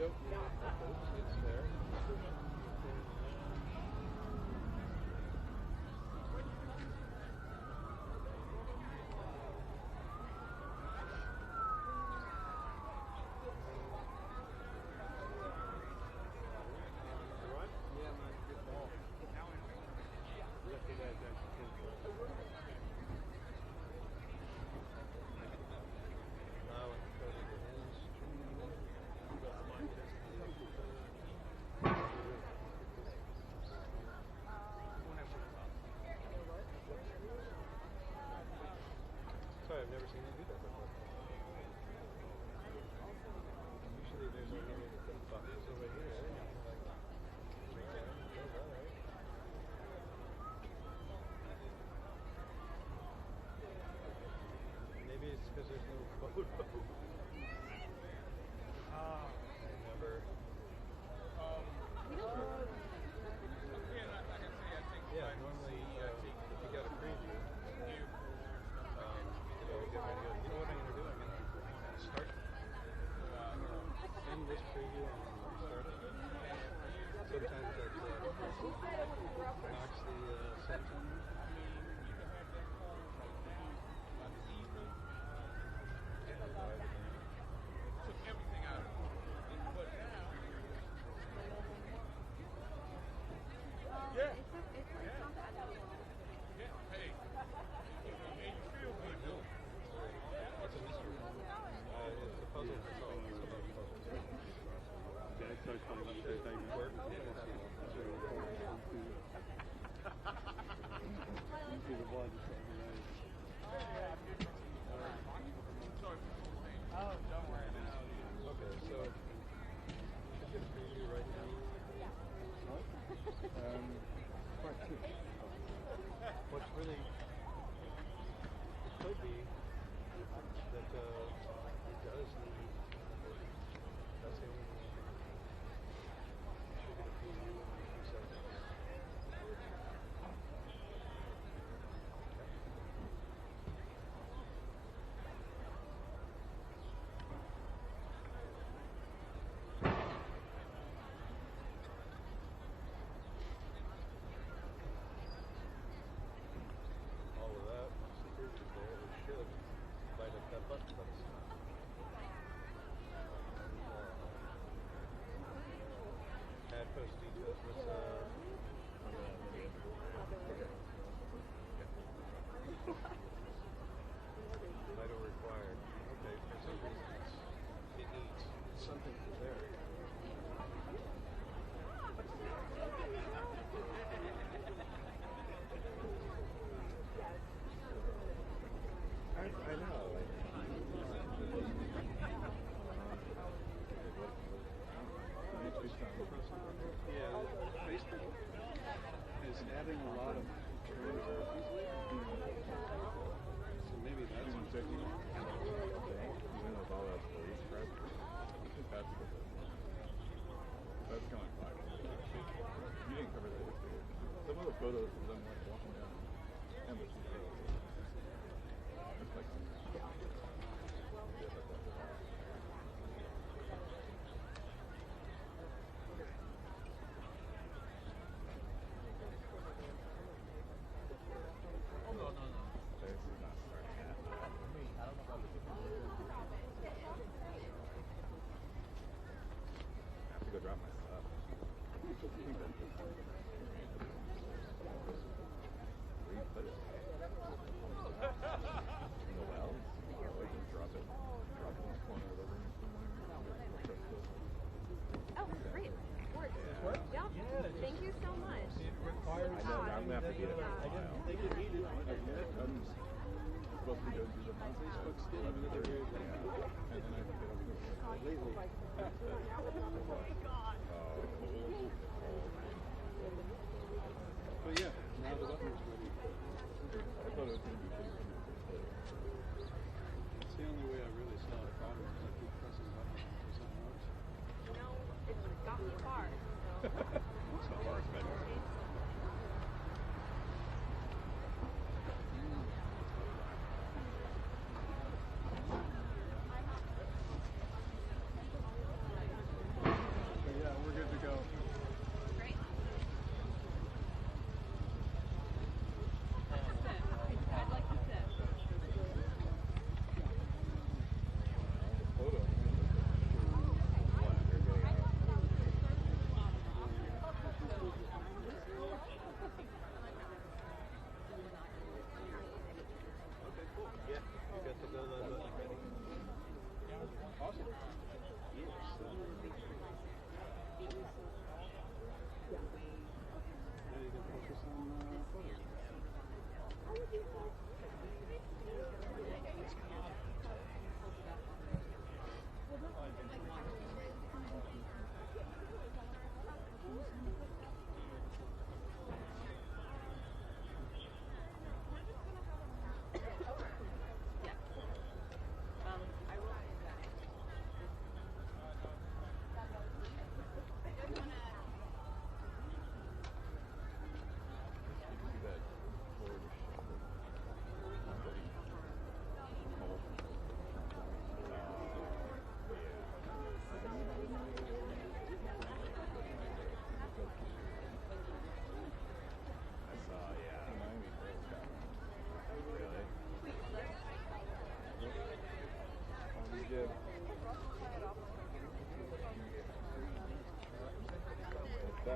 don't need it. It's there. Sorry, I've never seen you do that before. Usually there's a little buckets over here. Maybe it's because there's no photo. Never. Yeah, normally if you got a preview, get ready to go. You know what I'm going to do? I'm going to start in this preview and start it. Sometimes that knocks the sense on me. Took everything out of it. But now, yeah. It's not bad. Yeah, hey. It made you feel good, though. It's a mystery. It's a puzzle to solve. It's about puzzles. Yeah, it's so funny when you say they Work. into the one just over there. Oh, don't worry. Okay, so I get a preview right now. Part two. What's really it could be that it does need. That's the only thing. Should get a preview in a few seconds. All of that, once the preview is there, it should light up that button, but it's not. Add post details. What's title required. Okay, for some reason it needs something there. I know. Yeah, Facebook is adding a lot of transfers. So maybe that's what's taking it. Even with all that police press, that's going viral. You didn't cover that yesterday. Some of the photos of them like walking down Embassy Road. It's like go drop my stuff. Where you put it? In the well? Or just drop it in the corner of the room somewhere. Oh, great. Works. Yeah. Yep. Thank you so much. It requires I know, I'm going to have to get it. I didn't think it needed. I'm supposed to go do the Facebook still in the video. and then I have to get up Lately. But yeah, now the button's ready. I thought it was going to be It's the only way I really saw the problem is I keep pressing buttons for something else. You know, it's got me far. so far it's better.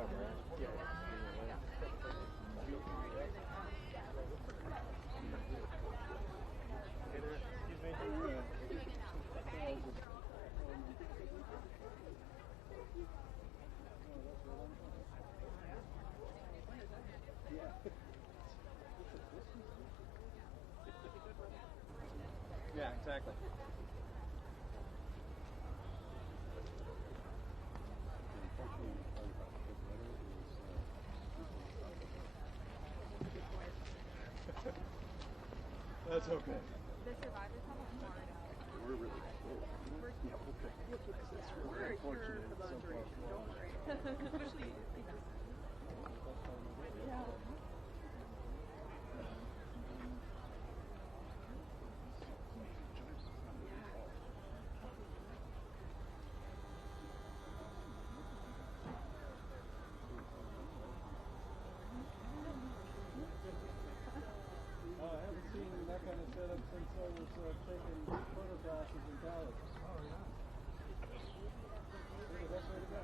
whatever, right? Yeah. Yeah, exactly. That's okay. The survivors have a hard We're really close. Yeah, okay. That's really unfortunate. It's so close. Don't worry. Especially I haven't seen that kind of setup since I was taking photo classes in college. Oh, yeah. The best way to go.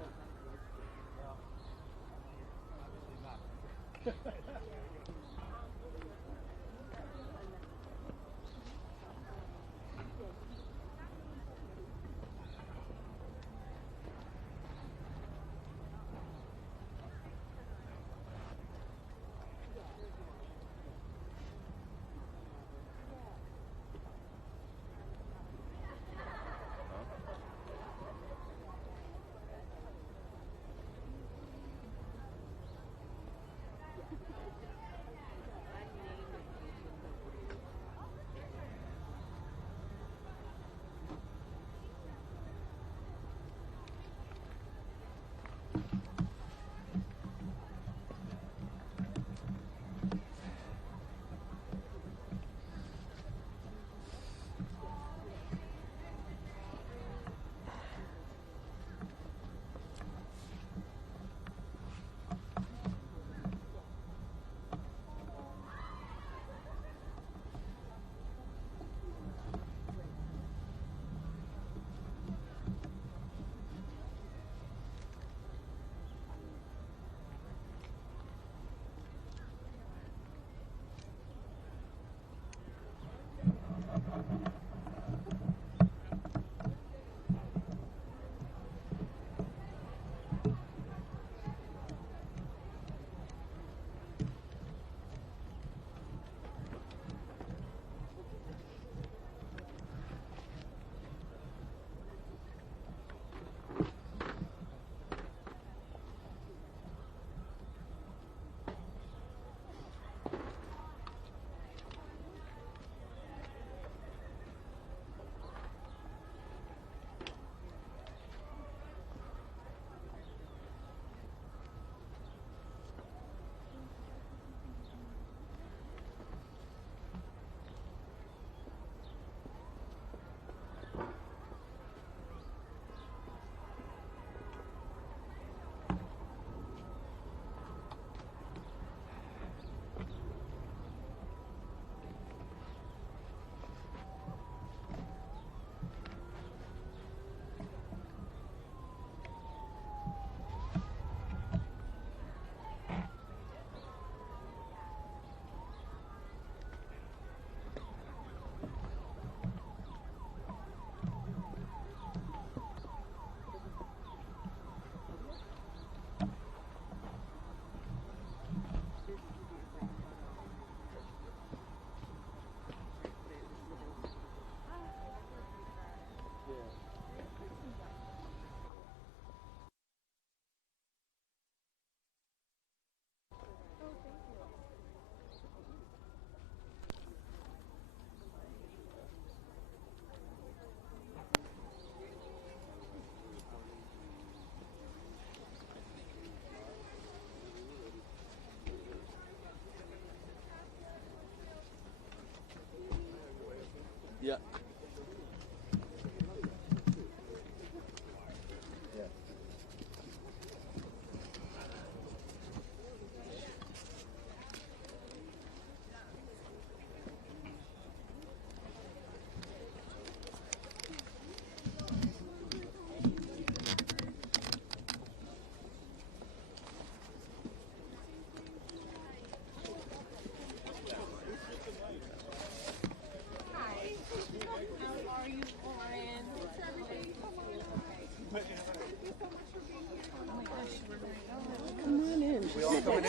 Well, obviously not.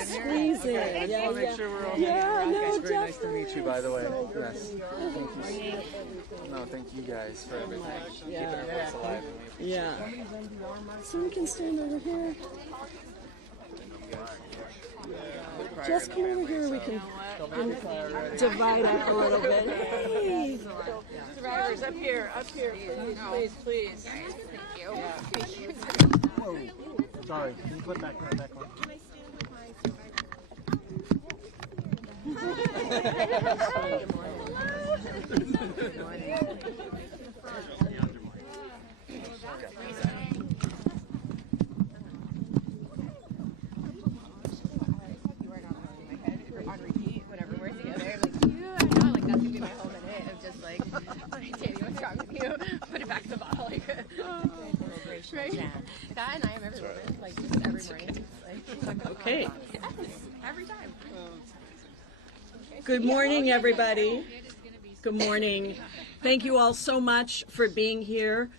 squeeze in. I just want to make sure we're all no, It's very nice to definitely. meet you, by the way. Yes. Thank you. No, thank you guys for everything. Keeping our voice alive. And we appreciate Yeah. So we can stand over here. Just come over here. We can divide up a little bit. Hey. Survivors, up here, please, please. Thank you. Whoa. Sorry, can you put that back on? Can I stand with on repeat whenever we're together. Like, you, I know, like, that's gonna be my whole minute of just like, Danny, what's wrong with you? Put it back in the bottle. Like, right? That and I am every woman, like, just every morning. Like, Okay. yes, every time. Good morning, everybody. Good morning. Thank you all so much for being here,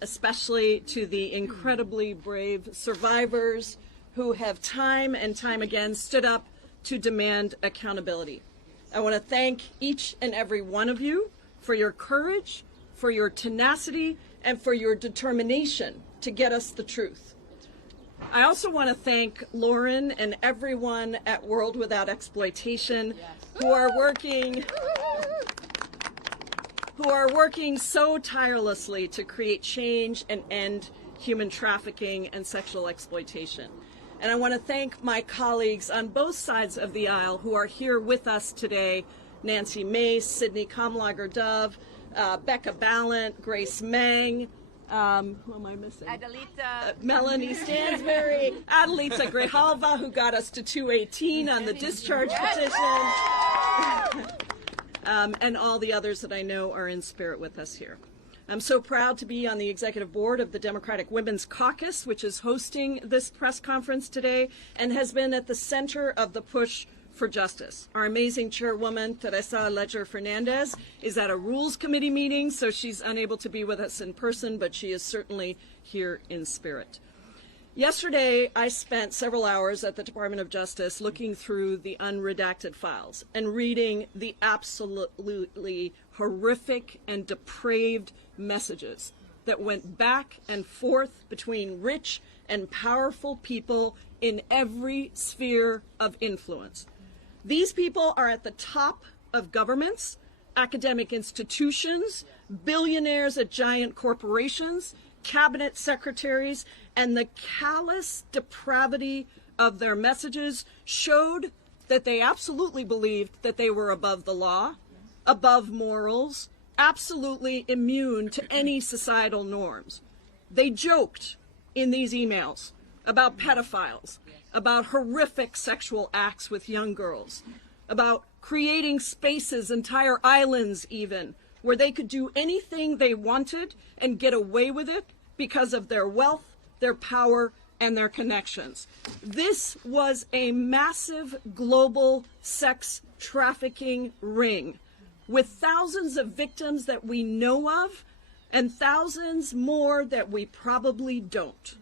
especially to the incredibly brave survivors who have time and time again stood up to demand accountability. I want to thank each and every one of you for your courage, for your tenacity, and for your determination to get us the truth. I also want to thank Lauren and everyone at World Without Exploitation who are working so tirelessly to create change and end human trafficking and sexual exploitation. And I want to thank my colleagues on both sides of the aisle who are here with us today: Nancy Mace, Sydney Kamlager-Dove, Becca Ballant, Grace Meng, who am I missing? Adelita. Melanie Stansberry, Adelita Grijalva, who got us to 218 on the discharge petition, and all the others that I know are in spirit with us here. I'm so proud to be on the executive board of the Democratic Women's Caucus, which is hosting this press conference today and has been at the center of the push for justice. Our amazing chairwoman, Teresa Ledger Fernandez, is at a Rules Committee meeting, so she's unable to be with us in person, but she is certainly here in spirit. Yesterday, I spent several hours at the Department of Justice looking through the unredacted files and reading the absolutely horrific and depraved messages that went back and forth between rich and powerful people in every sphere of influence. These people are at the top of governments, academic institutions, billionaires at giant corporations, cabinet secretaries, and the callous depravity of their messages showed that they absolutely believed that they were above the law, above morals, absolutely immune to any societal norms. They joked in these emails about pedophiles, about horrific sexual acts with young girls, about creating spaces, entire islands even, where they could do anything they wanted and get away with it because of their wealth, their power, and their connections. This was a massive global sex trafficking ring with thousands of victims that we know of and thousands more that we probably don't.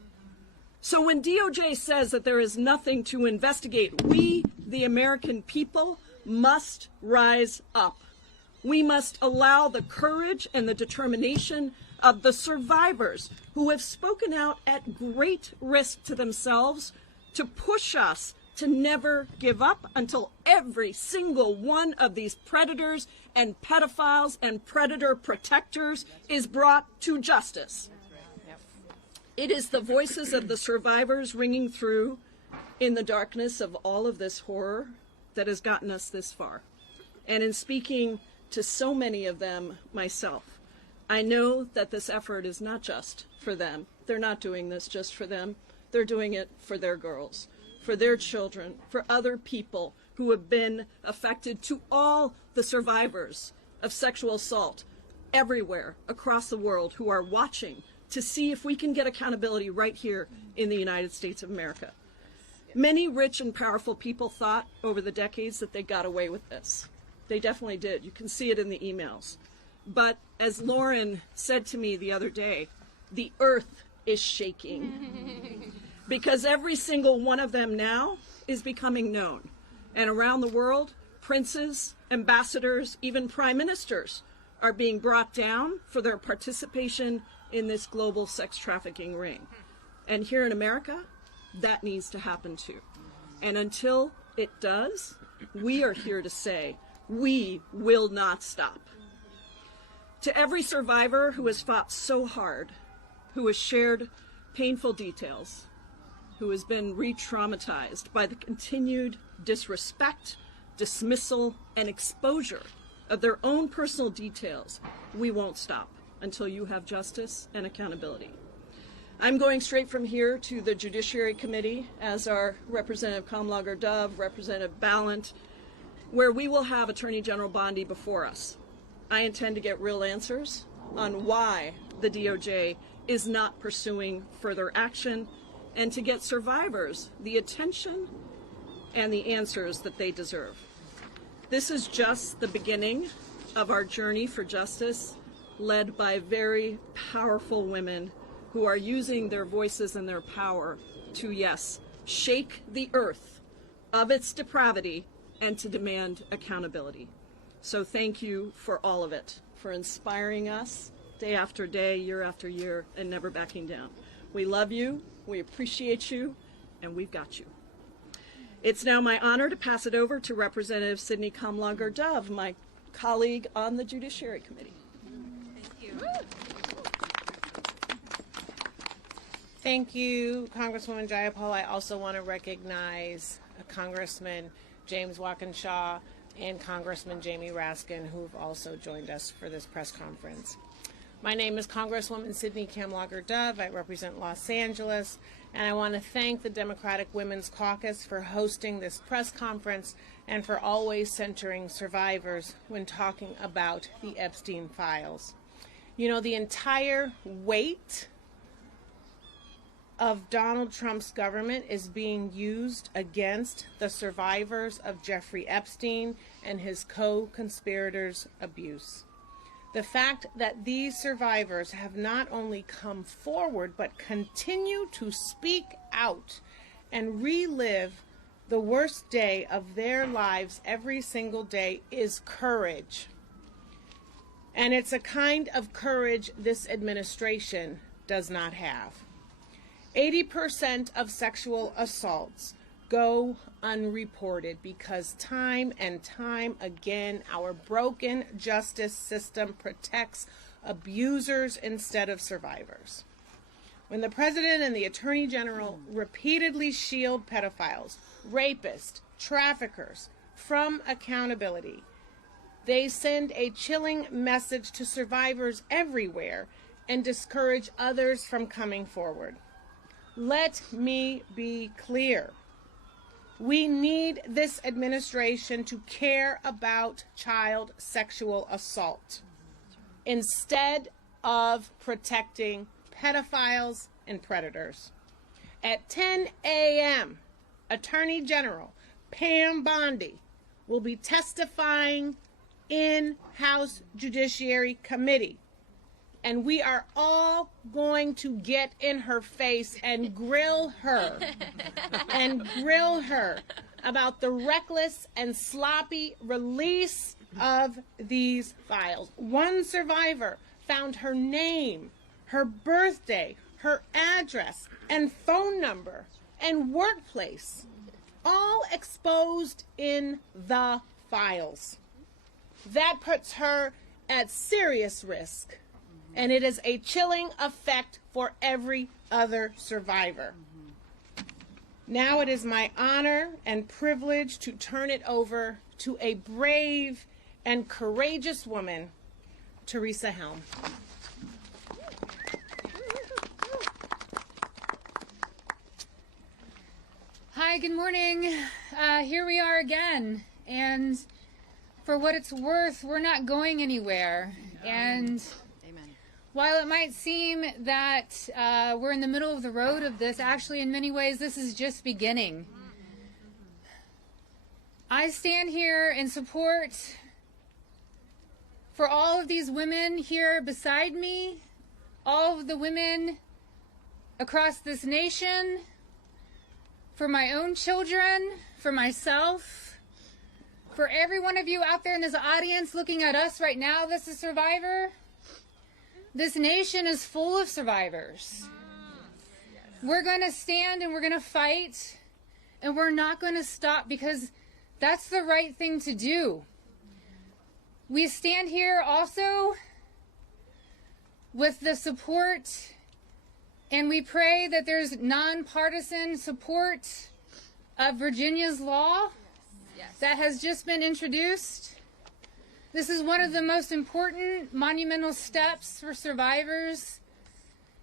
So when DOJ says that there is nothing to investigate, we, the American people, must rise up. We must allow the courage and the determination of the survivors who have spoken out at great risk to themselves to push us to never give up until every single one of these predators and pedophiles and predator protectors is brought to justice. It is the voices of the survivors ringing through in the darkness of all of this horror that has gotten us this far. And in speaking to so many of them myself, I know that this effort is not just for them. They're not doing this just for them. They're doing it for their girls, for their children, for other people who have been affected, to all the survivors of sexual assault everywhere across the world who are watching to see if we can get accountability right here in the United States of America. Many rich and powerful people thought over the decades that they got away with this. They definitely did. You can see it in the emails. But as Lauren said to me the other day, the earth is shaking. Because every single one of them now is becoming known. And around the world, princes, ambassadors, even prime ministers are being brought down for their participation in this global sex trafficking ring. And here in America, that needs to happen too. And until it does, we are here to say, we will not stop. To every survivor who has fought so hard, who has shared painful details, who has been re-traumatized by the continued disrespect, dismissal, and exposure of their own personal details, we won't stop until you have justice and accountability. I'm going straight from here to the Judiciary Committee as our Representative Kamlager-Dove, Representative Ballant, where we will have Attorney General Bondi before us. I intend to get real answers on why the DOJ is not pursuing further action and to get survivors the attention and the answers that they deserve. This is just the beginning of our journey for justice, led by very powerful women who are using their voices and their power to, yes, shake the earth of its depravity and to demand accountability. So thank you for all of it, for inspiring us day after day, year after year, and never backing down. We love you, we appreciate you, and we've got you. It's now my honor to pass it over to Representative Sidney Kamlager-Dove, my colleague on the Judiciary Committee. Thank you. Thank you, Congresswoman Jayapal. I also want to recognize Congressman James Walkinshaw and Congressman Jamie Raskin, who have also joined us for this press conference. My name is Congresswoman Sidney Kamlager-Dove. I represent Los Angeles, and I want to thank the Democratic Women's Caucus for hosting this press conference and for always centering survivors when talking about the Epstein files. You know, the entire weight of Donald Trump's government is being used against the survivors of Jeffrey Epstein and his co-conspirators' abuse. The fact that these survivors have not only come forward but continue to speak out and relive the worst day of their lives every single day is courage. And it's a kind of courage this administration does not have. 80% of sexual assaults go unreported because time and time again our broken justice system protects abusers instead of survivors. When the President and the Attorney General repeatedly shield pedophiles, rapists, traffickers from accountability, they send a chilling message to survivors everywhere and discourage others from coming forward. Let me be clear. We need this administration to care about child sexual assault instead of protecting pedophiles and predators. At 10 a.m., Attorney General Pam Bondi will be testifying in House Judiciary Committee. And we are all going to get in her face and grill her about the reckless and sloppy release of these files. One survivor found her name, her birthday, her address, and phone number, and workplace, all exposed in the files. That puts her at serious risk. And it is a chilling effect for every other survivor. Now it is my honor and privilege to turn it over to a brave and courageous woman, Teresa Helm. Hi, good morning. Here we are again. And for what it's worth, we're not going anywhere. And while it might seem that we're in the middle of the road of this, actually in many ways this is just beginning. I stand here in support for all of these women here beside me, all of the women across this nation for my own children, for myself, for every one of you out there in this audience looking at us right now, this is Survivor. This nation is full of survivors. We're going to stand and we're going to fight, and we're not going to stop because that's the right thing to do. We stand here also with the support, and we pray that there's nonpartisan support of Virginia's law that has just been introduced. This is one of the most important monumental steps for survivors,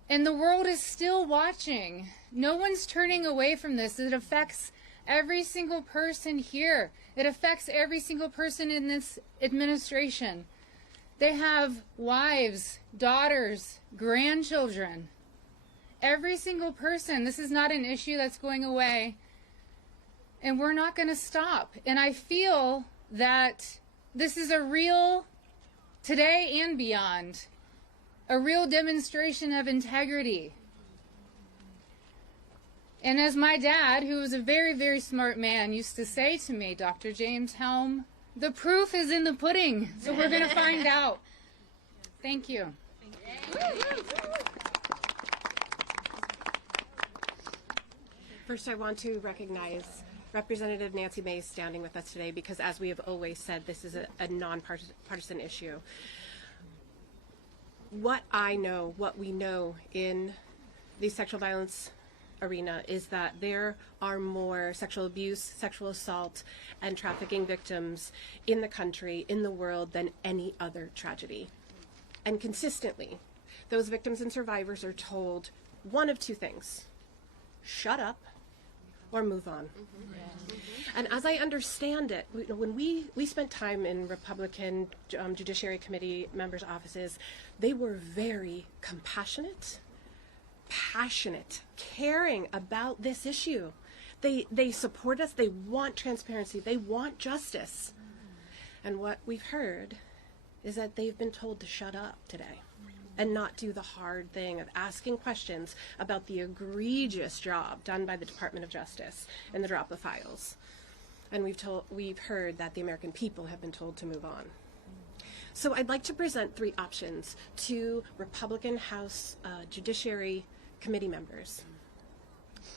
and the world is still watching. No one's turning away from this. It affects every single person here. It affects every single person in this administration. They have wives, daughters, grandchildren. Every single person. This is not an issue that's going away. And we're not going to stop. And I feel that this is a real, today and beyond, a real demonstration of integrity. And as my dad, who was a very, very smart man, used to say to me, Dr. James Helm, the proof is in the pudding. So we're going to find out. Thank you. First, I want to recognize Representative Nancy Mays standing with us today because, as we have always said, this is a nonpartisan issue. What we know in the sexual violence arena is that there are more sexual abuse, sexual assault, and trafficking victims in the country, in the world, than any other tragedy. And consistently, those victims and survivors are told one of two things: shut up or move on. And as I understand it, when we spent time in Republican Judiciary Committee members' offices, they were very compassionate, passionate, caring about this issue. They support us. They want transparency. They want justice. And what we've heard is that they've been told to shut up today and not do the hard thing of asking questions about the egregious job done by the Department of Justice in the drop of files. And we've heard that the American people have been told to move on. So I'd like to present three options to Republican House Judiciary Committee members.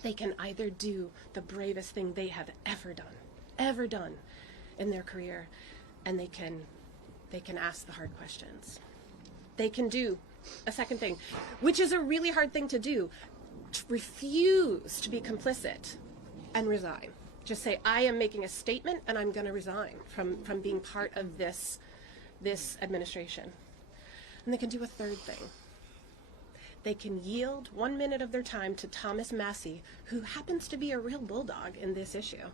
They can either do the bravest thing they have ever done in their career, and they can ask the hard questions. They can do a second thing, which is a really hard thing to do: to refuse to be complicit and resign. Just say, I am making a statement and I'm going to resign from being part of this administration. And they can do a third thing. They can yield 1 minute of their time to Thomas Massie, who happens to be a real bulldog in this issue,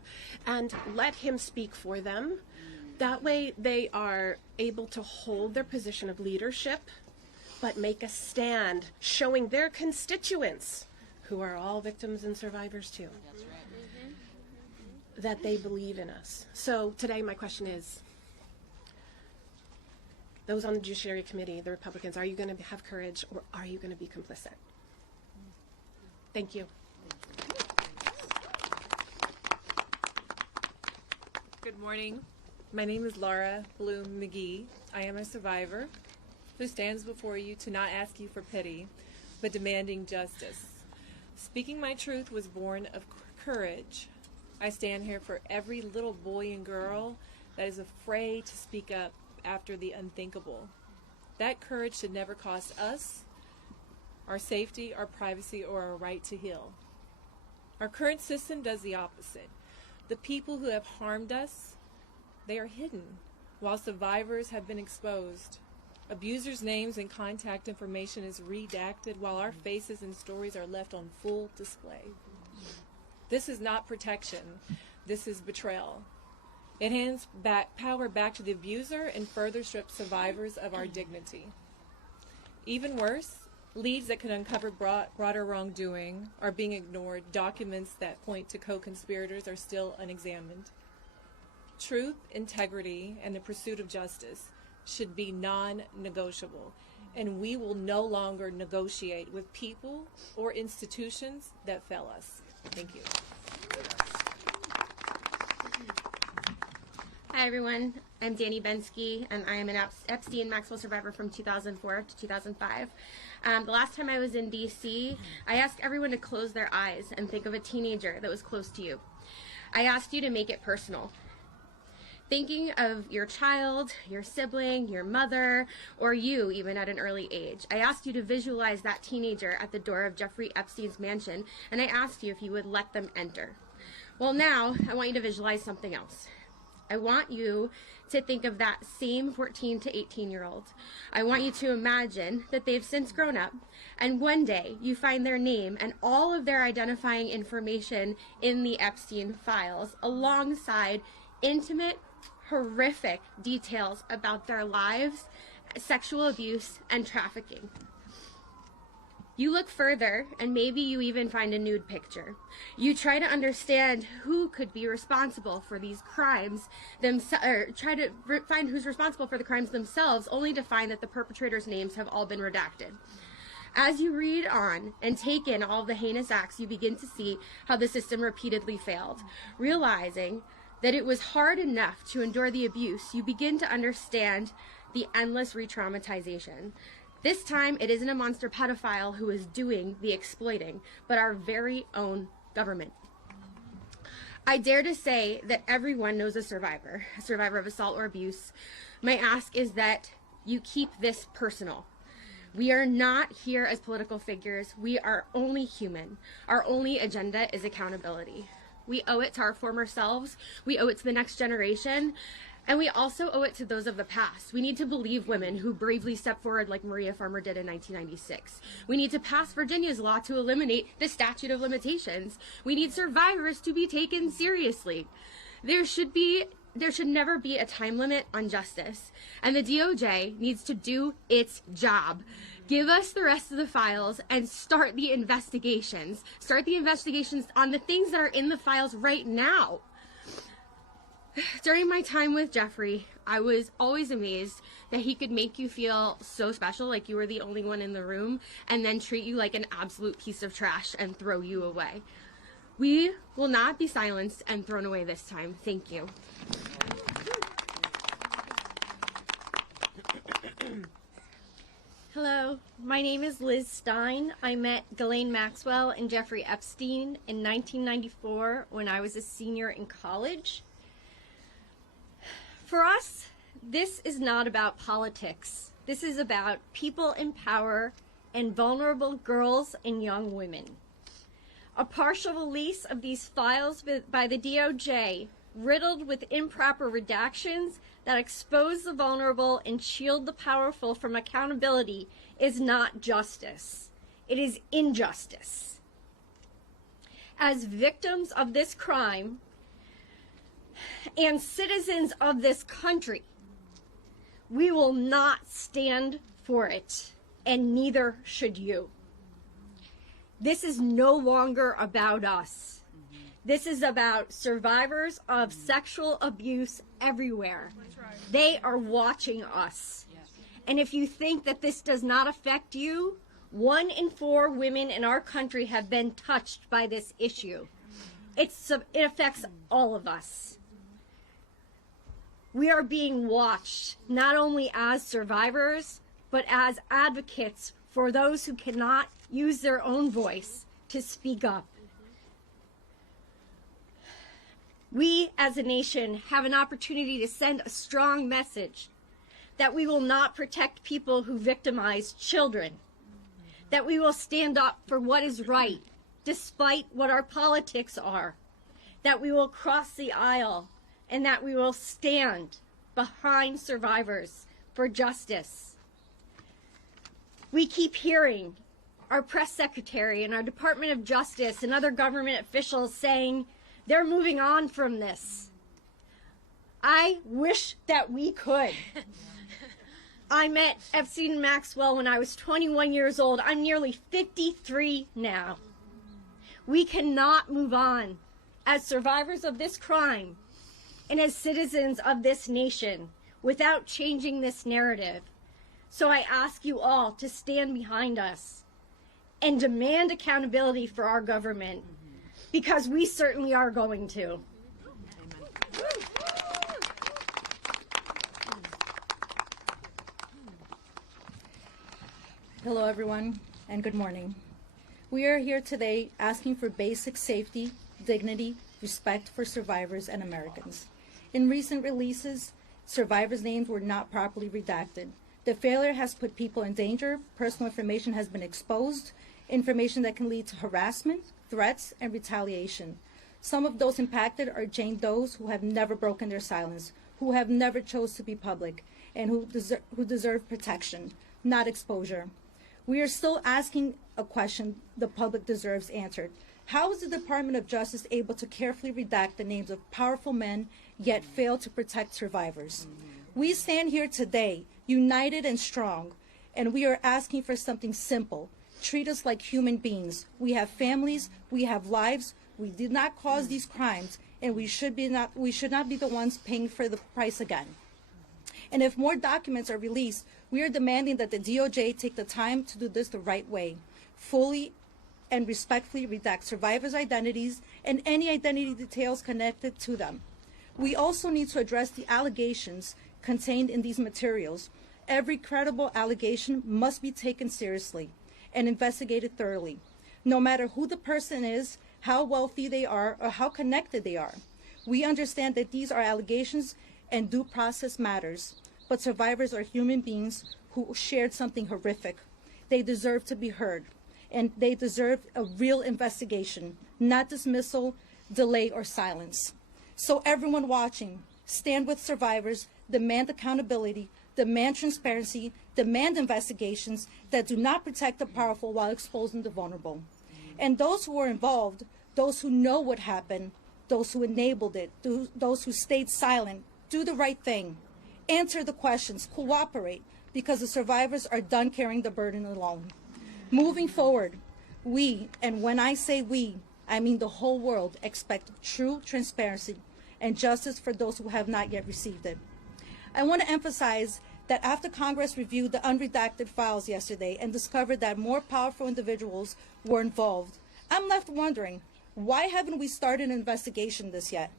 and let him speak for them. That way they are able to hold their position of leadership, but make a stand showing their constituents, who are all victims and survivors too, that they believe in us. So today my question is, those on the Judiciary Committee, the Republicans, are you going to have courage, or are you going to be complicit? Thank you. Good morning. My name is Laura Bloom McGee. I am a survivor who stands before you to not ask you for pity, but demanding justice. Speaking my truth was born of courage. I stand here for every little boy and girl that is afraid to speak up after the unthinkable. That courage should never cost us our safety, our privacy, or our right to heal. Our current system does the opposite. The people who have harmed us, they are hidden, while survivors have been exposed. Abusers' names and contact information is redacted, while our faces and stories are left on full display. This is not protection. This is betrayal. It hands power back to the abuser and further strips survivors of our dignity. Even worse, leads that could uncover broader wrongdoing are being ignored. Documents that point to co-conspirators are still unexamined. Truth, integrity, and the pursuit of justice should be non-negotiable, and we will no longer negotiate with people or institutions that fail us. Thank you. Hi everyone, I'm Danny Bensky, and I am an Epstein Maxwell survivor from 2004 to 2005. The last time I was in DC, I asked everyone to close their eyes and think of a teenager that was close to you. I asked you to make it personal. Thinking of your child, your sibling, your mother, or you even at an early age. I asked you to visualize that teenager at the door of Jeffrey Epstein's mansion, and I asked you if you would let them enter. Well, now I want you to visualize something else. I want you to think of that same 14 to 18-year-old. I want you to imagine that they've since grown up, and one day you find their name and all of their identifying information in the Epstein files, alongside intimate, horrific details about their lives, sexual abuse, and trafficking. You look further, and maybe you even find a nude picture. You try to understand who could be responsible for these crimes, or try to find who's responsible for the crimes themselves, only to find that the perpetrators' names have all been redacted. As you read on and take in all the heinous acts, you begin to see how the system repeatedly failed. Realizing that it was hard enough to endure the abuse, you begin to understand the endless re-traumatization. This time, it isn't a monster pedophile who is doing the exploiting, but our very own government. I dare to say that everyone knows a survivor of assault or abuse. My ask is that you keep this personal. We are not here as political figures. We are only human. Our only agenda is accountability. We owe it to our former selves. We owe it to the next generation. And we also owe it to those of the past. We need to believe women who bravely stepped forward like Maria Farmer did in 1996. We need to pass Virginia's law to eliminate the statute of limitations. We need survivors to be taken seriously. There should never be a time limit on justice. And the DOJ needs to do its job. Give us the rest of the files and start the investigations. Start the investigations on the things that are in the files right now. During my time with Jeffrey, I was always amazed that he could make you feel so special, like you were the only one in the room, and then treat you like an absolute piece of trash and throw you away. We will not be silenced and thrown away this time. Thank you. Hello, my name is Liz Stein. I met Ghislaine Maxwell and Jeffrey Epstein in 1994 when I was a senior in college. For us, this is not about politics. This is about people in power and vulnerable girls and young women. A partial release of these files by the DOJ, riddled with improper redactions that expose the vulnerable and shield the powerful from accountability, is not justice. It is injustice. As victims of this crime, and citizens of this country, we will not stand for it, and neither should you. This is no longer about us. This is about survivors of sexual abuse everywhere. They are watching us. And if you think that this does not affect you, 1 in 4 women in our country have been touched by this issue. It affects all of us. We are being watched, not only as survivors, but as advocates for those who cannot use their own voice to speak up. We, as a nation, have an opportunity to send a strong message that we will not protect people who victimize children, that we will stand up for what is right, despite what our politics are, that we will cross the aisle, and that we will stand behind survivors for justice. We keep hearing our press secretary and our Department of Justice and other government officials saying they're moving on from this. I wish that we could. I met Epstein and Maxwell when I was 21 years old. I'm nearly 53 now. We cannot move on as survivors of this crime and as citizens of this nation without changing this narrative. So I ask you all to stand behind us and demand accountability for our government. because we certainly are going to. Hello, everyone, and good morning. We are here today asking for basic safety, dignity, respect for survivors and Americans. In recent releases, survivors' names were not properly redacted. The failure has put people in danger, personal information has been exposed, information that can lead to harassment, threats, and retaliation. Some of those impacted are Jane Does who have never broken their silence, who have never chose to be public, and who deserve protection, not exposure. We are still asking a question the public deserves answered. How is the Department of Justice able to carefully redact the names of powerful men, yet fail to protect survivors? We stand here today, united and strong, and we are asking for something simple. Treat us like human beings. We have families, we have lives, we did not cause these crimes, and we should not be the ones paying for the price again. And if more documents are released, we are demanding that the DOJ take the time to do this the right way, fully and respectfully redact survivors' identities and any identity details connected to them. We also need to address the allegations contained in these materials. Every credible allegation must be taken seriously and investigated thoroughly, no matter who the person is, how wealthy they are, or how connected they are. We understand that these are allegations and due process matters, but survivors are human beings who shared something horrific. They deserve to be heard, and they deserve a real investigation, not dismissal, delay, or silence. So everyone watching, stand with survivors, demand accountability, demand transparency, demand investigations that do not protect the powerful while exposing the vulnerable. And those who were involved, those who know what happened, those who enabled it, those who stayed silent, do the right thing. Answer the questions, cooperate, because the survivors are done carrying the burden alone. Moving forward, we, and when I say we, I mean the whole world, expect true transparency and justice for those who have not yet received it. I want to emphasize that after Congress reviewed the unredacted files yesterday and discovered that more powerful individuals were involved, I'm left wondering, why haven't we started an investigation this yet?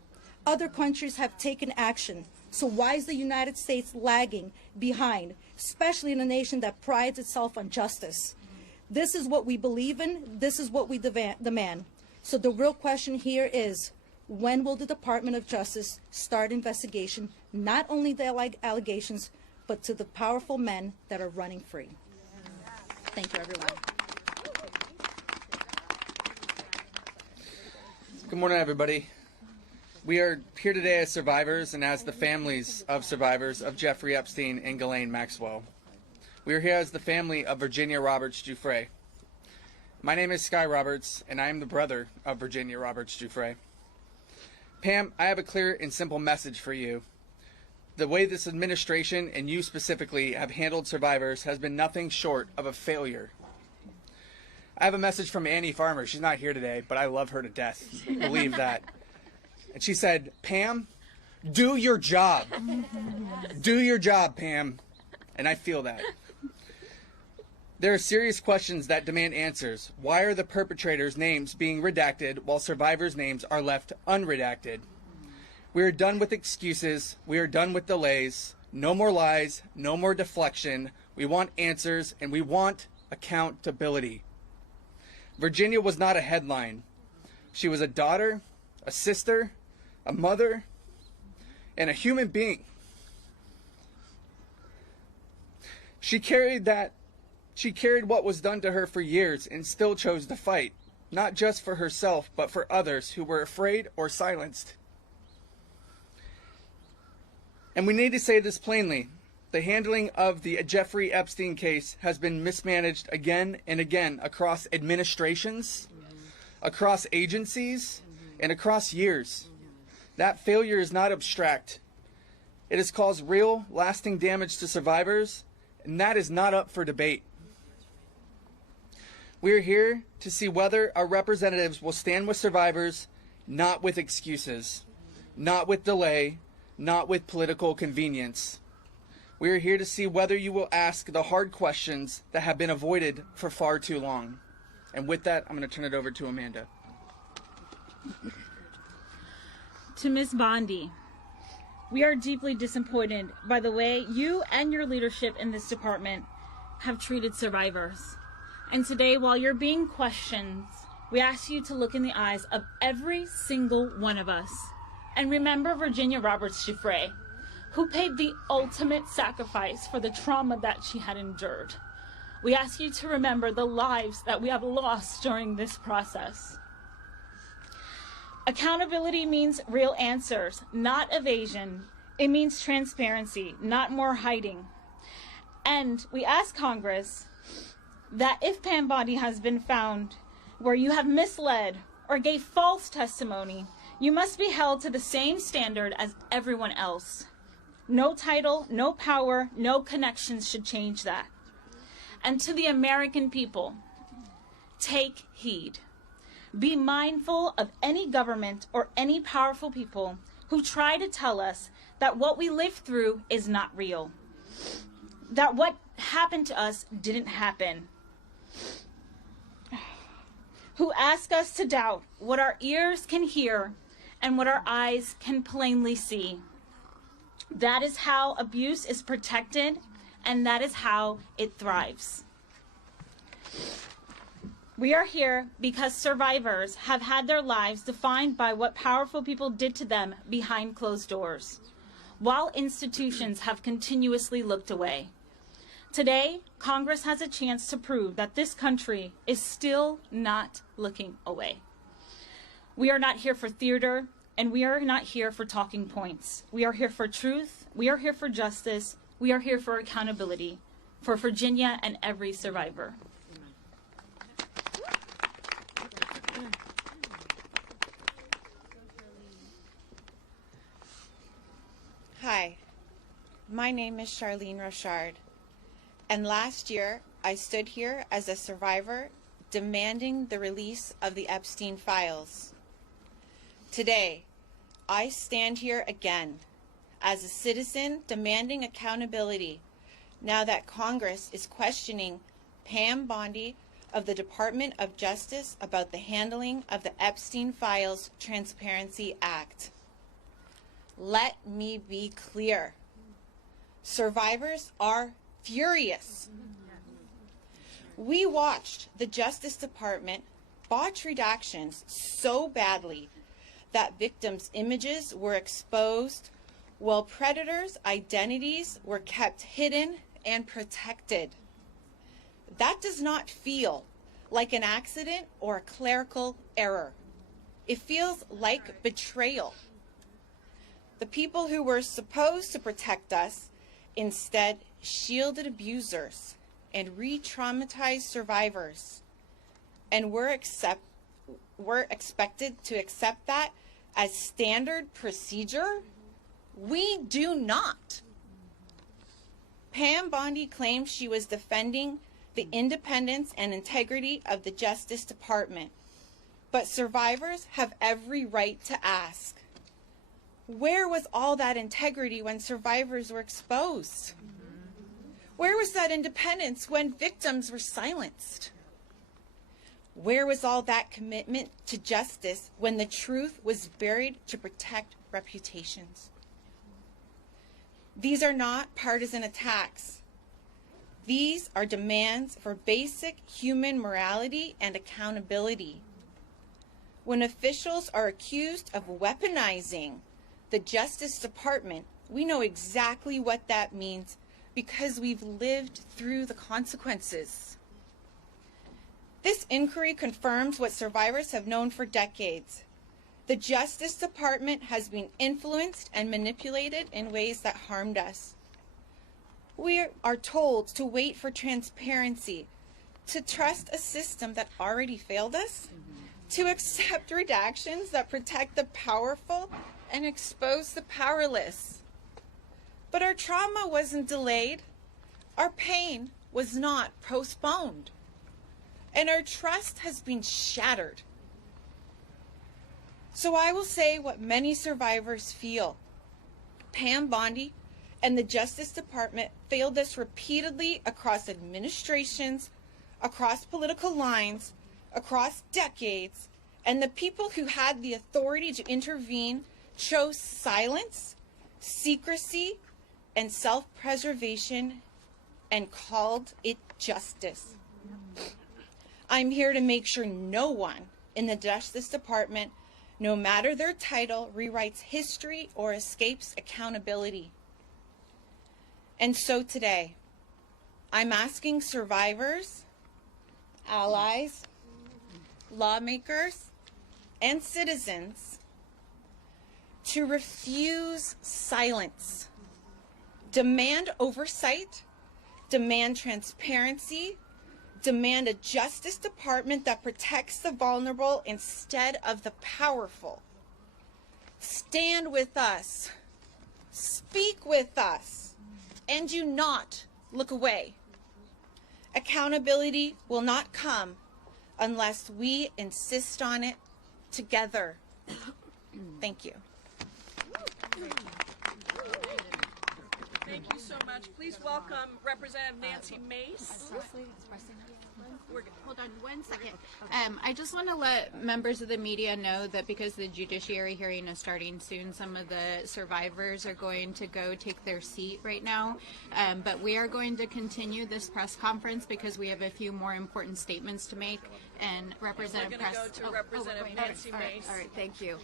Other countries have taken action, so why is the United States lagging behind, especially in a nation that prides itself on justice? This is what we believe in, this is what we demand. So the real question here is, when will the Department of Justice start investigation, not only the allegations, but to the powerful men that are running free? Thank you, everyone. Good morning, everybody. We are here today as survivors and as the families of survivors of Jeffrey Epstein and Ghislaine Maxwell. We are here as the family of Virginia Roberts Giuffre. My name is Sky Roberts, and I am the brother of Virginia Roberts Giuffre. Pam, I have a clear and simple message for you. The way this administration, and you specifically, have handled survivors has been nothing short of a failure. I have a message from Annie Farmer. She's not here today, but I love her to death. Believe that. And she said, Pam, do your job. Do your job, Pam. And I feel that. There are serious questions that demand answers. Why are the perpetrators' names being redacted while survivors' names are left unredacted? We are done with excuses. We are done with delays. No more lies. No more deflection. We want answers, and we want accountability. Virginia was not a headline. She was a daughter, a sister, a mother, and a human being. She carried what was done to her for years and still chose to fight, not just for herself, but for others who were afraid or silenced. And we need to say this plainly. The handling of the Jeffrey Epstein case has been mismanaged again and again across administrations, across agencies, and across years. That failure is not abstract. It has caused real, lasting damage to survivors, and that is not up for debate. We are here to see whether our representatives will stand with survivors, not with excuses, not with delay, not with political convenience. We are here to see whether you will ask the hard questions that have been avoided for far too long. And with that, I'm going to turn it over to Amanda. To Ms. Bondi, we are deeply disappointed by the way you and your leadership in this department have treated survivors. And today, while you're being questioned, we ask you to look in the eyes of every single one of us and remember Virginia Roberts Giuffre, who paid the ultimate sacrifice for the trauma that she had endured. We ask you to remember the lives that we have lost during this process. Accountability means real answers, not evasion. It means transparency, not more hiding. And we ask Congress that if Pam Bondi has been found where you have misled or gave false testimony, you must be held to the same standard as everyone else. No title, no power, no connections should change that. And to the American people, take heed. Be mindful of any government or any powerful people who try to tell us that what we lived through is not real, that what happened to us didn't happen, who ask us to doubt what our ears can hear and what our eyes can plainly see. That is how abuse is protected, and that is how it thrives. We are here because survivors have had their lives defined by what powerful people did to them behind closed doors, while institutions have continuously looked away. Today, Congress has a chance to prove that this country is still not looking away. We are not here for theater, and we are not here for talking points. We are here for truth. We are here for justice. We are here for accountability for Virginia and every survivor. Hi, my name is Charlene Rochard, and last year I stood here as a survivor demanding the release of the Epstein files. Today, I stand here again as a citizen demanding accountability now that Congress is questioning Pam Bondi of the Department of Justice about the handling of the Epstein Files Transparency Act. Let me be clear. Survivors are furious. We watched the Justice Department botch redactions so badly that victims' images were exposed while predators' identities were kept hidden and protected. That does not feel like an accident or a clerical error. It feels like betrayal. The people who were supposed to protect us instead shielded abusers and re-traumatized survivors, and we're expected to accept that as standard procedure? We do not. Pam Bondi claimed she was defending the independence and integrity of the Justice Department, but survivors have every right to ask, where was all that integrity when survivors were exposed? Where was that independence when victims were silenced? Where was all that commitment to justice when the truth was buried to protect reputations? These are not partisan attacks. These are demands for basic human morality and accountability. When officials are accused of weaponizing the Justice Department, we know exactly what that means because we've lived through the consequences. This inquiry confirms what survivors have known for decades. The Justice Department has been influenced and manipulated in ways that harmed us. We are told to wait for transparency, to trust a system that already failed us, to accept redactions that protect the powerful and expose the powerless. But our trauma wasn't delayed. Our pain was not postponed. And our trust has been shattered. So I will say what many survivors feel. Pam Bondi and the Justice Department failed us repeatedly across administrations, across political lines, across decades, And the people who had the authority to intervene chose silence, secrecy, and self-preservation and called it justice. I'm here to make sure no one in the Justice Department, no matter their title, rewrites history or escapes accountability. And so today, I'm asking survivors, allies, lawmakers, and citizens to refuse silence, demand oversight, demand transparency, demand a Justice Department that protects the vulnerable instead of the powerful. Stand with us, speak with us, and do not look away. Accountability will not come unless we insist on it together. Thank you. Thank you so much. Please welcome Representative Nancy Mace. Hold on one second. I just want to let members of the media know that because the judiciary hearing is starting soon, some of the survivors are going to go take their seat right now. But we are going to continue this press conference because we have a few more important statements to make. And Representative We're going to go to Representative Nancy Mace. All right, thank you.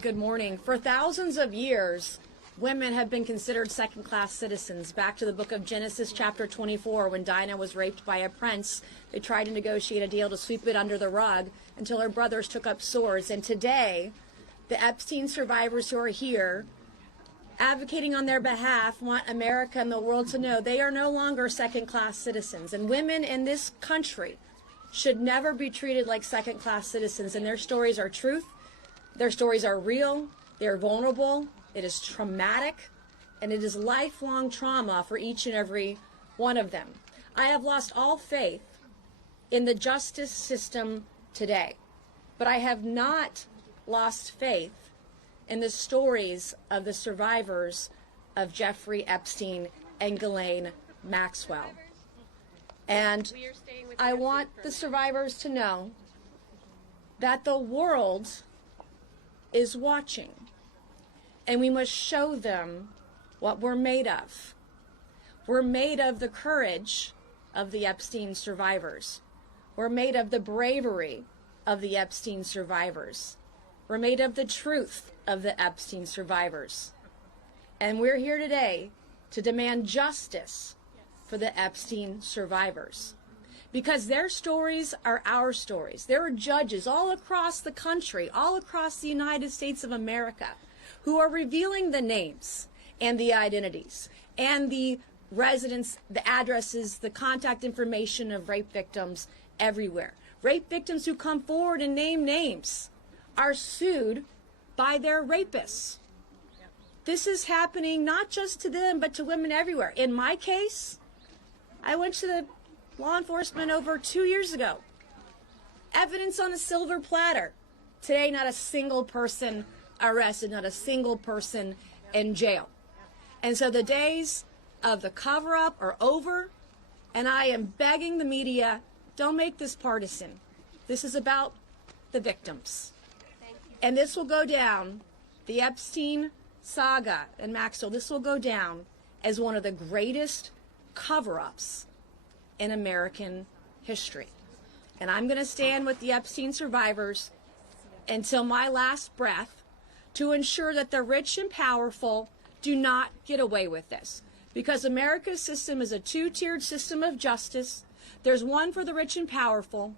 Good morning. For thousands of years, women have been considered second-class citizens. Back to the book of Genesis, chapter 24, when Dinah was raped by a prince, they tried to negotiate a deal to sweep it under the rug until her brothers took up swords. And today, the Epstein survivors who are here, advocating on their behalf, want America and the world to know they are no longer second-class citizens. And women in this country should never be treated like second-class citizens. And their stories are truth. Their stories are real. They're vulnerable. It is traumatic, and it is lifelong trauma for each and every one of them. I have lost all faith in the justice system today, but I have not lost faith in the stories of the survivors of Jeffrey Epstein and Ghislaine Maxwell. And I want the survivors to know that the world is watching. And we must show them what we're made of. We're made of the courage of the Epstein survivors. We're made of the bravery of the Epstein survivors. We're made of the truth of the Epstein survivors. And we're here today to demand justice for the Epstein survivors. Because their stories are our stories. There are judges all across the country, all across the United States of America, who are revealing the names and the identities and the residence, the addresses, the contact information of rape victims everywhere. Rape victims who come forward and name names are sued by their rapists. This is happening not just to them, but to women everywhere. In my case, I went to the law enforcement over 2 years ago. Evidence on a silver platter. Today, not a single person arrested, not a single person in jail. And so the days of the cover-up are over, and I am begging the media, don't make this partisan. This is about the victims. And this will go down, the Epstein saga and Maxwell, this will go down as one of the greatest cover-ups in American history. And I'm going to stand with the Epstein survivors until my last breath to ensure that the rich and powerful do not get away with this. Because America's system is a two-tiered system of justice. There's one for the rich and powerful,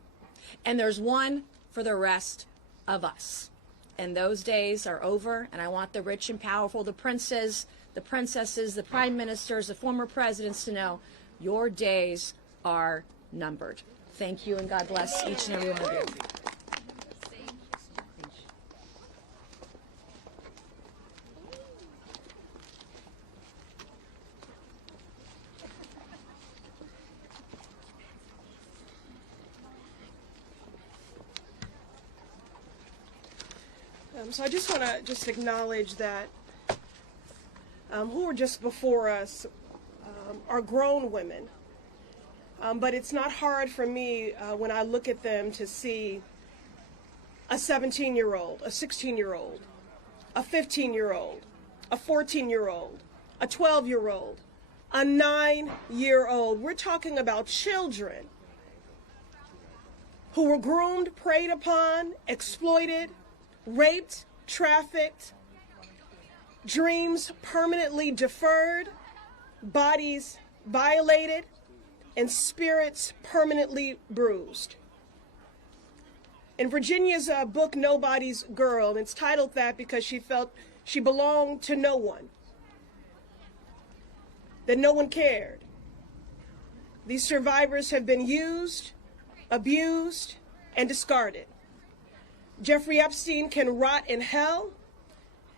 and there's one for the rest of us. And those days are over, and I want the rich and powerful, the princes, the princesses, the prime ministers, the former presidents to know your days are numbered. Thank you, and God bless each and every one of you. So I just want to acknowledge that who were just before us are grown women. But it's not hard for me when I look at them to see a 17-year-old, a 16-year-old, a 15-year-old, a 14-year-old, a 12-year-old, a 9-year-old. We're talking about children who were groomed, preyed upon, exploited, raped, trafficked, dreams permanently deferred, bodies violated, and spirits permanently bruised. In Virginia's book, Nobody's Girl, and it's titled that because she felt she belonged to no one, that no one cared. These survivors have been used, abused, and discarded. Jeffrey Epstein can rot in hell,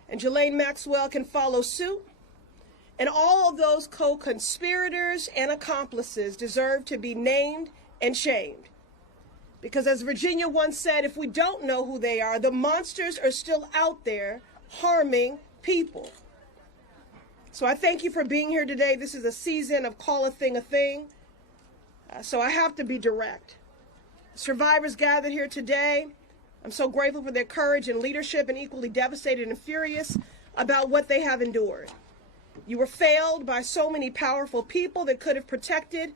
and Ghislaine Maxwell can follow suit, and all of those co-conspirators and accomplices deserve to be named and shamed. Because as Virginia once said, if we don't know who they are, the monsters are still out there harming people. So I thank you for being here today. This is a season of call a thing a thing. So I have to be direct. Survivors gathered here today, I'm so grateful for their courage and leadership, and equally devastated and furious about what they have endured. You were failed by so many powerful people that could have protected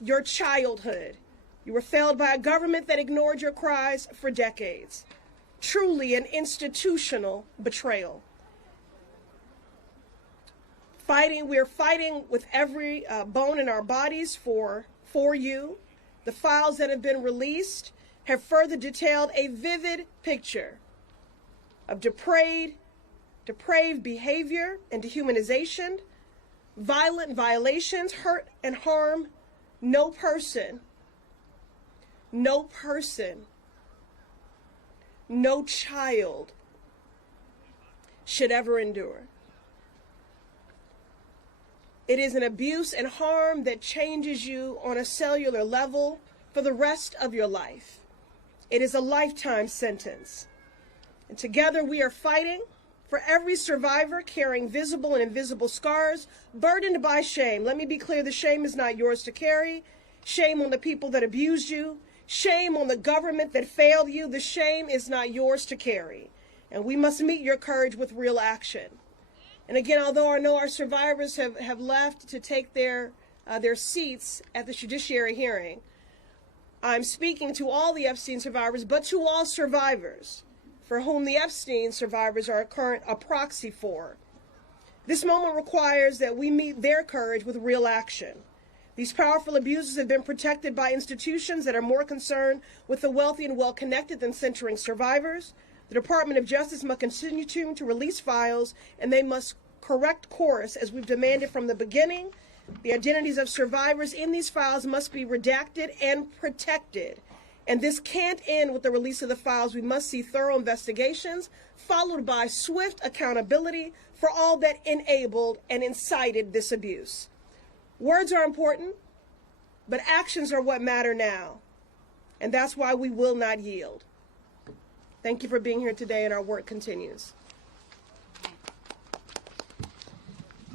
your childhood. You were failed by a government that ignored your cries for decades. Truly an institutional betrayal. We're fighting with every bone in our bodies for you. The files that have been released have further detailed a vivid picture of depraved behavior and dehumanization, violent violations, hurt and harm no person, no child should ever endure. It is an abuse and harm that changes you on a cellular level for the rest of your life. It is a lifetime sentence. And together we are fighting for every survivor carrying visible and invisible scars, burdened by shame. Let me be clear, the shame is not yours to carry. Shame on the people that abused you. Shame on the government that failed you. The shame is not yours to carry. And we must meet your courage with real action. And again, although I know our survivors have left to take their seats at the judiciary hearing, I'm speaking to all the Epstein survivors, but to all survivors for whom the Epstein survivors are a proxy for. This moment requires that we meet their courage with real action. These powerful abusers have been protected by institutions that are more concerned with the wealthy and well-connected than centering survivors. The Department of Justice must continue to release files, and they must correct course as we've demanded from the beginning. The identities of survivors in these files must be redacted and protected. And this can't end with the release of the files. We must see thorough investigations, followed by swift accountability for all that enabled and incited this abuse. Words are important, but actions are what matter now. And that's why we will not yield. Thank you for being here today, and our work continues.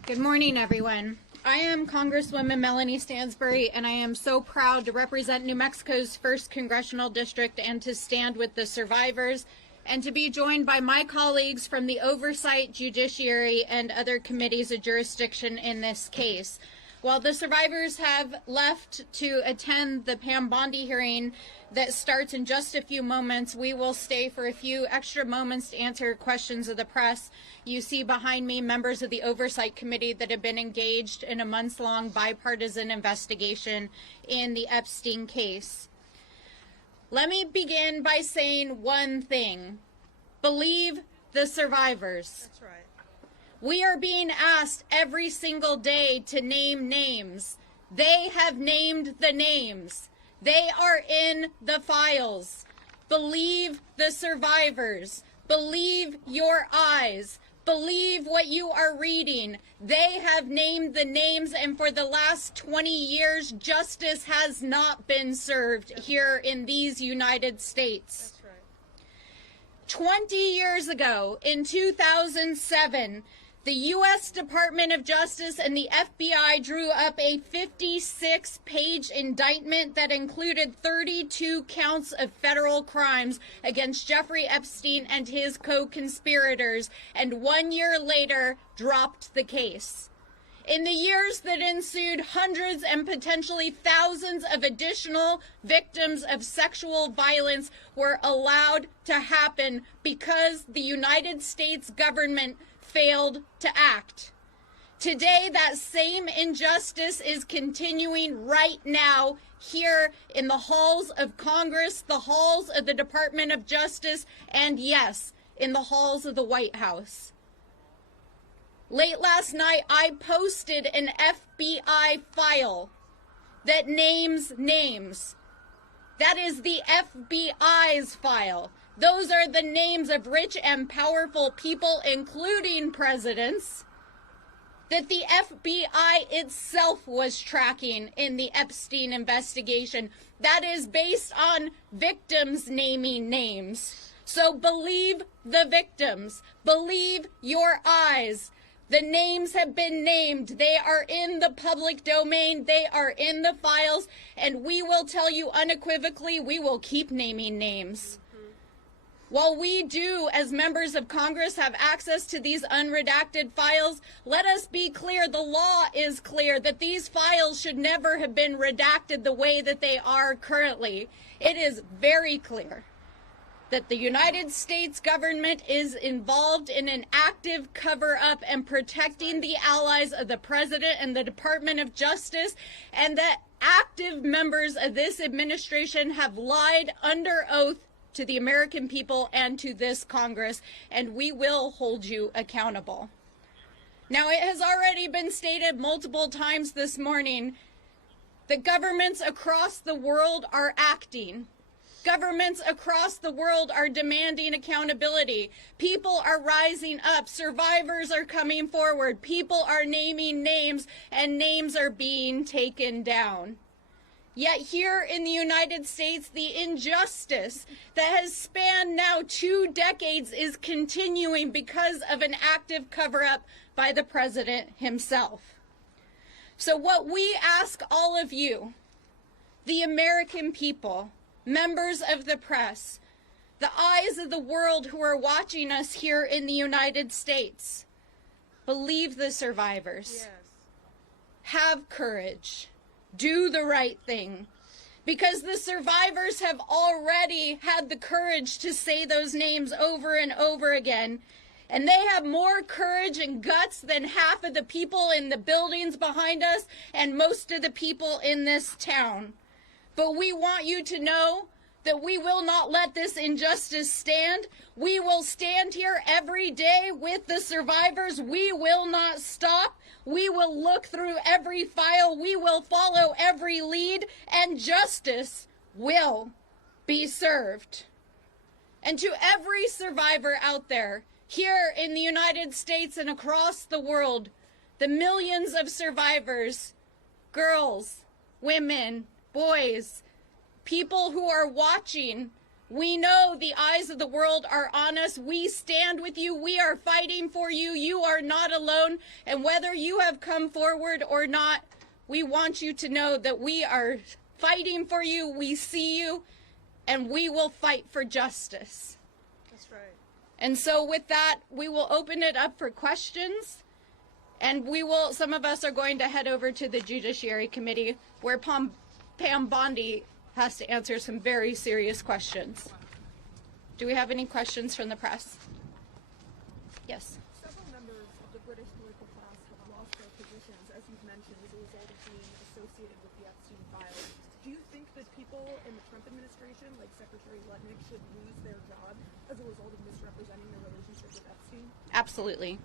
Good morning, everyone. I am Congresswoman Melanie Stansbury, and I am so proud to represent New Mexico's 1st Congressional District and to stand with the survivors and to be joined by my colleagues from the Oversight, Judiciary, and other committees of jurisdiction in this case. While the survivors have left to attend the Pam Bondi hearing that starts in just a few moments, we will stay for a few extra moments to answer questions of the press. You see behind me members of the Oversight Committee that have been engaged in a months-long bipartisan investigation in the Epstein case. Let me begin by saying one thing. Believe the survivors. That's right. We are being asked every single day to name names. They have named the names. They are in the files. Believe the survivors. Believe your eyes. Believe what you are reading. They have named the names, and for the last 20 years, justice has not been served here in these United States. That's right. 20 years ago, in 2007, The U.S. Department of Justice and the FBI drew up a 56-page indictment that included 32 counts of federal crimes against Jeffrey Epstein and his co-conspirators, and 1 year later dropped the case. In the years that ensued, hundreds and potentially thousands of additional victims of sexual violence were allowed to happen because the United States government failed to act. Today, that same injustice is continuing right now here in the halls of Congress, the halls of the Department of Justice, and yes, in the halls of the White House. Late last night, I posted an FBI file that names names. That is the FBI's file. Those are the names of rich and powerful people, including presidents, that the FBI itself was tracking in the Epstein investigation. That is based on victims naming names. So believe the victims. Believe your eyes. The names have been named. They are in the public domain. They are in the files. And we will tell you unequivocally, we will keep naming names. While we do, as members of Congress, have access to these unredacted files, let us be clear, the law is clear that these files should never have been redacted the way that they are currently. It is very clear that the United States government is involved in an active cover-up and protecting the allies of the President and the Department of Justice, and that active members of this administration have lied under oath to the American people and to this Congress, and we will hold you accountable. Now, it has already been stated multiple times this morning that governments across the world are acting. Governments across the world are demanding accountability. People are rising up. Survivors are coming forward. People are naming names, and names are being taken down. Yet here in the United States, the injustice that has spanned now 2 decades is continuing because of an active cover-up by the president himself. So what we ask all of you, the American people, members of the press, the eyes of the world who are watching us here in the United States, believe the survivors. Yes. Have courage. Do the right thing, because the survivors have already had the courage to say those names over and over again, and they have more courage and guts than half of the people in the buildings behind us and most of the people in this town. But we want you to know that we will not let this injustice stand. We will stand here every day with the survivors. We will not stop. We will look through every file. We will follow every lead, and justice will be served. And to every survivor out there, here in the United States and across the world, the millions of survivors, girls, women, boys, people who are watching, we know the eyes of the world are on us. We stand with you. We are fighting for you. You are not alone. And whether you have come forward or not, we want you to know that we are fighting for you. We see you, and we will fight for justice. That's right. And so with that, we will open it up for questions. And some of us are going to head over to the Judiciary Committee, where Pam Bondi has to answer some very serious questions. Do we have any questions from the press? Yes. Several members of the British political class have lost their positions, as you've mentioned, as a result of being associated with the Epstein files. Do you think that people in the Trump administration, like Secretary Lutnick, should lose their job as a result of misrepresenting their relationship with Epstein? Absolutely.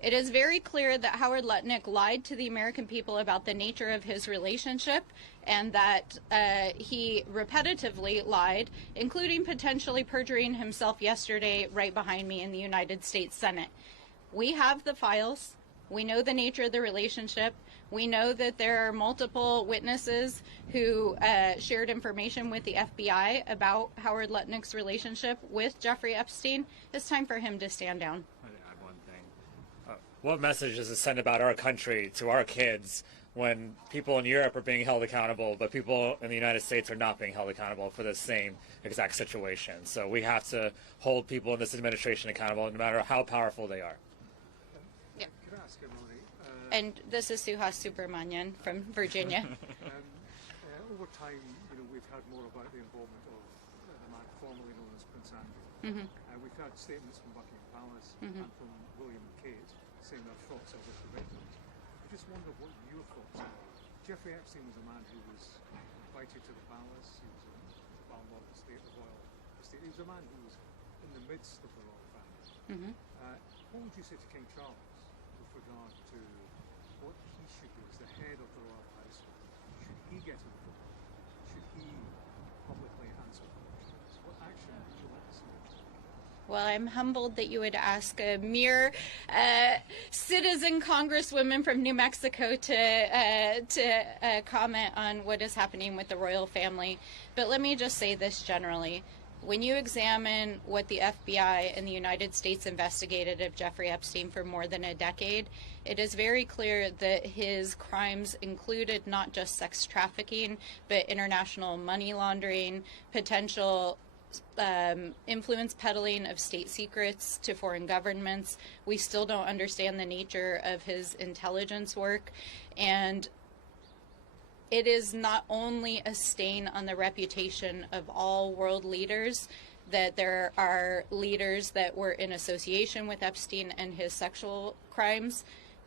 It is very clear that Howard Lutnick lied to the American people about the nature of his relationship, and that he repetitively lied, including potentially perjuring himself yesterday right behind me in the United States Senate. We have the files. We know the nature of the relationship. We know that there are multiple witnesses who shared information with the FBI about Howard Lutnick's relationship with Jeffrey Epstein. It's time for him to stand down. what message does it send about our country to our kids when people in Europe are being held accountable, but people in the United States are not being held accountable for the same exact situation? So we have to hold people in this administration accountable, no matter how powerful they are. Yeah. And this is Suhas Subramanian from Virginia. Over time, we've heard more about the involvement of the man formerly known as Prince Andrew. We've had statements from Buckingham Palace and from William and Kate saying their thoughts are with the victims. I just wonder what your thoughts are. Jeffrey Epstein was a man who was invited to the palace. He was the Balmoral estate, the royal estate. He was a man who was in the midst of the royal family. What would you say to King Charles with regard to what he should do as the head of the royal household? Should he get involved? Should he publicly answer questions? What action would you like to see? Well, I'm humbled that you would ask a mere citizen congresswoman from New Mexico to comment on what is happening with the royal family. But let me just say this generally. When you examine what the FBI and the United States investigated of Jeffrey Epstein for more than a decade, it is very clear that his crimes included not just sex trafficking, but international money laundering, potential influence peddling of state secrets to foreign governments. We still don't understand the nature of his intelligence work, and it is not only a stain on the reputation of all world leaders that there are leaders that were in association with Epstein and his sexual crimes,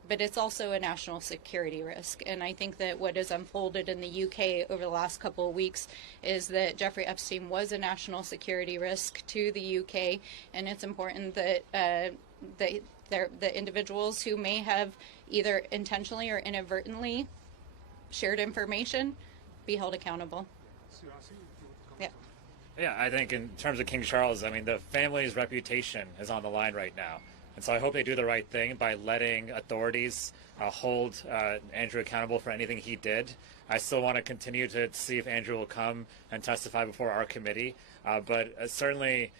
but it's also a national security risk. And I think that what has unfolded in the UK over the last couple of weeks is that Jeffrey Epstein was a national security risk to the UK, and it's important that the individuals who may have either intentionally or inadvertently shared information be held accountable. Yeah, I think in terms of King Charles, I mean, the family's reputation is on the line right now. And so I hope they do the right thing by letting authorities hold Andrew accountable for anything he did. I still want to continue to see if Andrew will come and testify before our committee. But certainly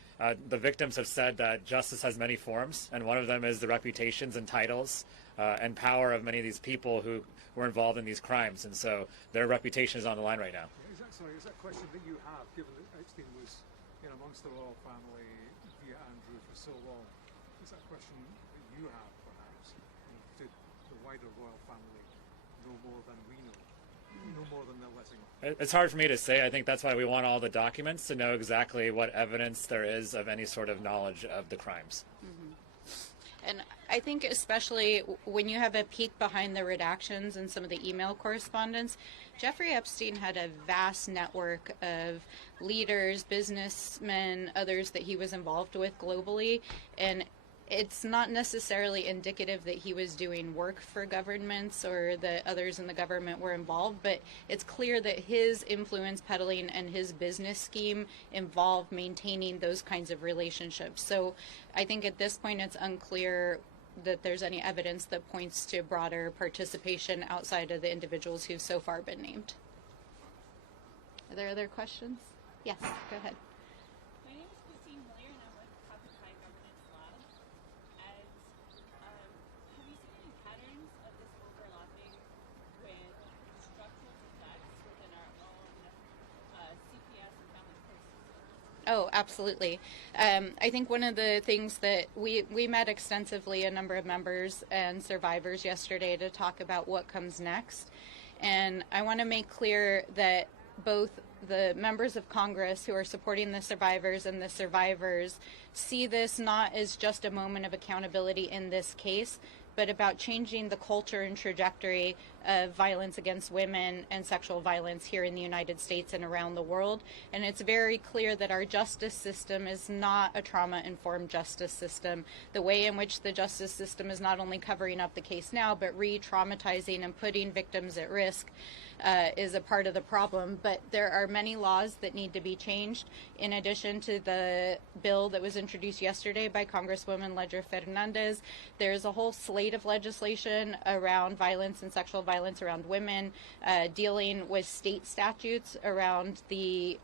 the victims have said that justice has many forms, and one of them is the reputations and titles and power of many of these people who were involved in these crimes. And so their reputation is on the line right now. Is that a question that you have, given that Epstein was in amongst the royal family via Andrew for so long? Is that a question that you have, perhaps? Did the wider royal family know more than we know? No more than they're letting on? It's hard for me to say. I think that's why we want all the documents to know exactly what evidence there is of any sort of knowledge of the crimes. And I think especially when you have a peek behind the redactions and some of the email correspondence, Jeffrey Epstein had a vast network of leaders, businessmen, others that he was involved with globally. And it's not necessarily indicative that he was doing work for governments or that others in the government were involved, but it's clear that his influence peddling and his business scheme involved maintaining those kinds of relationships. So I think at this point it's unclear that there's any evidence that points to broader participation outside of the individuals who've so far been named. Are there other questions? Yes, go ahead. Oh, absolutely. I think one of the things that we met extensively, a number of members and survivors yesterday, to talk about what comes next. And I want to make clear that both the members of Congress who are supporting the survivors and the survivors see this not as just a moment of accountability in this case, but about changing the culture and trajectory of violence against women and sexual violence here in the United States and around the world. And it's very clear that our justice system is not a trauma-informed justice system. The way in which the justice system is not only covering up the case now, but re-traumatizing and putting victims at risk is a part of the problem. But there are many laws that need to be changed. In addition to the bill that was introduced yesterday by Congresswoman Ledger Fernandez, there's a whole slate of legislation around violence and sexual violence around women, dealing with state statutes around the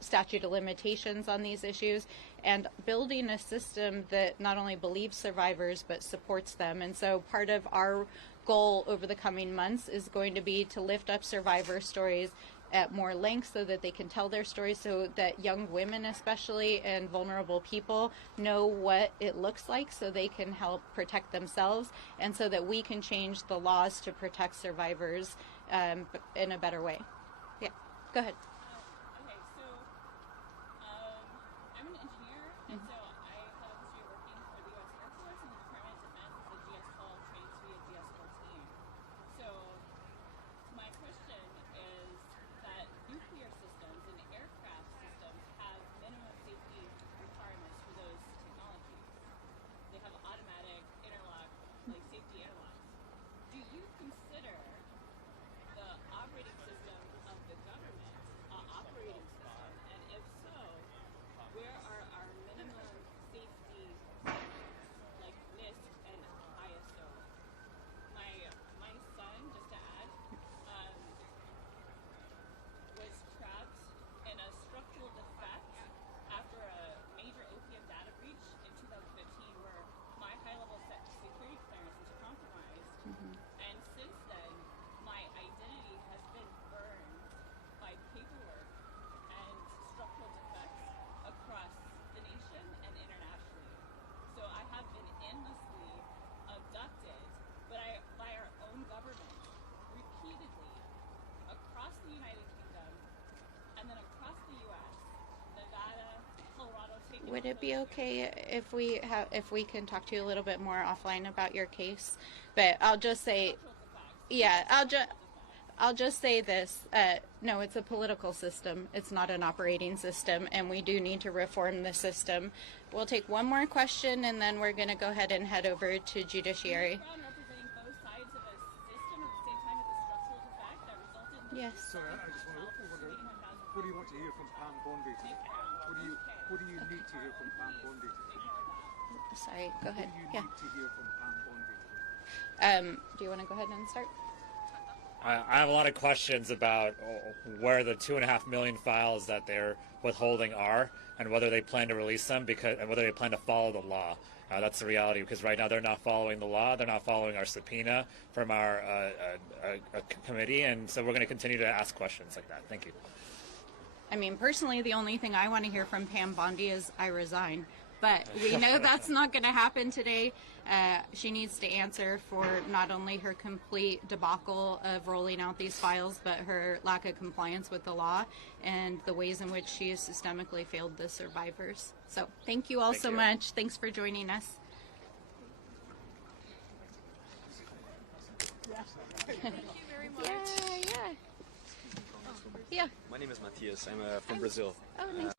statute of limitations on these issues. and building a system that not only believes survivors but supports them. And so part of our goal over the coming months is going to be to lift up survivor stories at more length so that they can tell their stories, so that young women especially and vulnerable people know what it looks like so they can help protect themselves, and so that we can change the laws to protect survivors in a better way. Yeah, go ahead. Okay, so I'm an engineer, and so I have a history of working for the U.S. Air Force and the Department of Defense as a GS-12 trained to be a GS-14. So my question is that nuclear systems and aircraft systems have minimum safety requirements for those technologies. They have automatic interlock, like safety interlocks. Do you consider the operating system of the government operating system? And if so, where are our minimum safety standards, like NIST and ISO? My son, just to add, was trapped in a structural defect after a major opium data breach in 2015 where my high-level security clearance was compromised. And since then, my identity has been burned by paperwork and structural defects across the nation and internationally. So I have been endlessly abducted by our own government repeatedly across the United Kingdom and then across the U.S., Nevada, Colorado. Would it be okay if we can talk to you a little bit more offline about your case? But I'll just say, yeah, I'll just say this. No, it's a political system. It's not an operating system, and we do need to reform the system. We'll take one more question, and then we're going to go ahead and head over to judiciary. Yes. Sorry, I just wonder, what do you want to hear from Pam Bondi today? What do you need to hear from Pam Bondi today? Sorry, go ahead. What do you need to hear from Pam Bondi today? Do you want to go ahead and start? I have a lot of questions about where the 2.5 million files that they're withholding are, and whether they plan to release them, and whether they plan to follow the law. That's the reality, because right now they're not following the law. They're not following our subpoena from our committee, and so we're going to continue to ask questions like that. Thank you. I mean, personally, the only thing I want to hear from Pam Bondi is I resign. But we know that's not going to happen today. She needs to answer for not only her complete debacle of rolling out these files, but her lack of compliance with the law and the ways in which she has systemically failed the survivors. So thank you all so much. Thanks for joining us. Thank you very much. Yeah. My name is Matthias. I'm from Brazil. Oh, nice.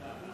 Obrigado.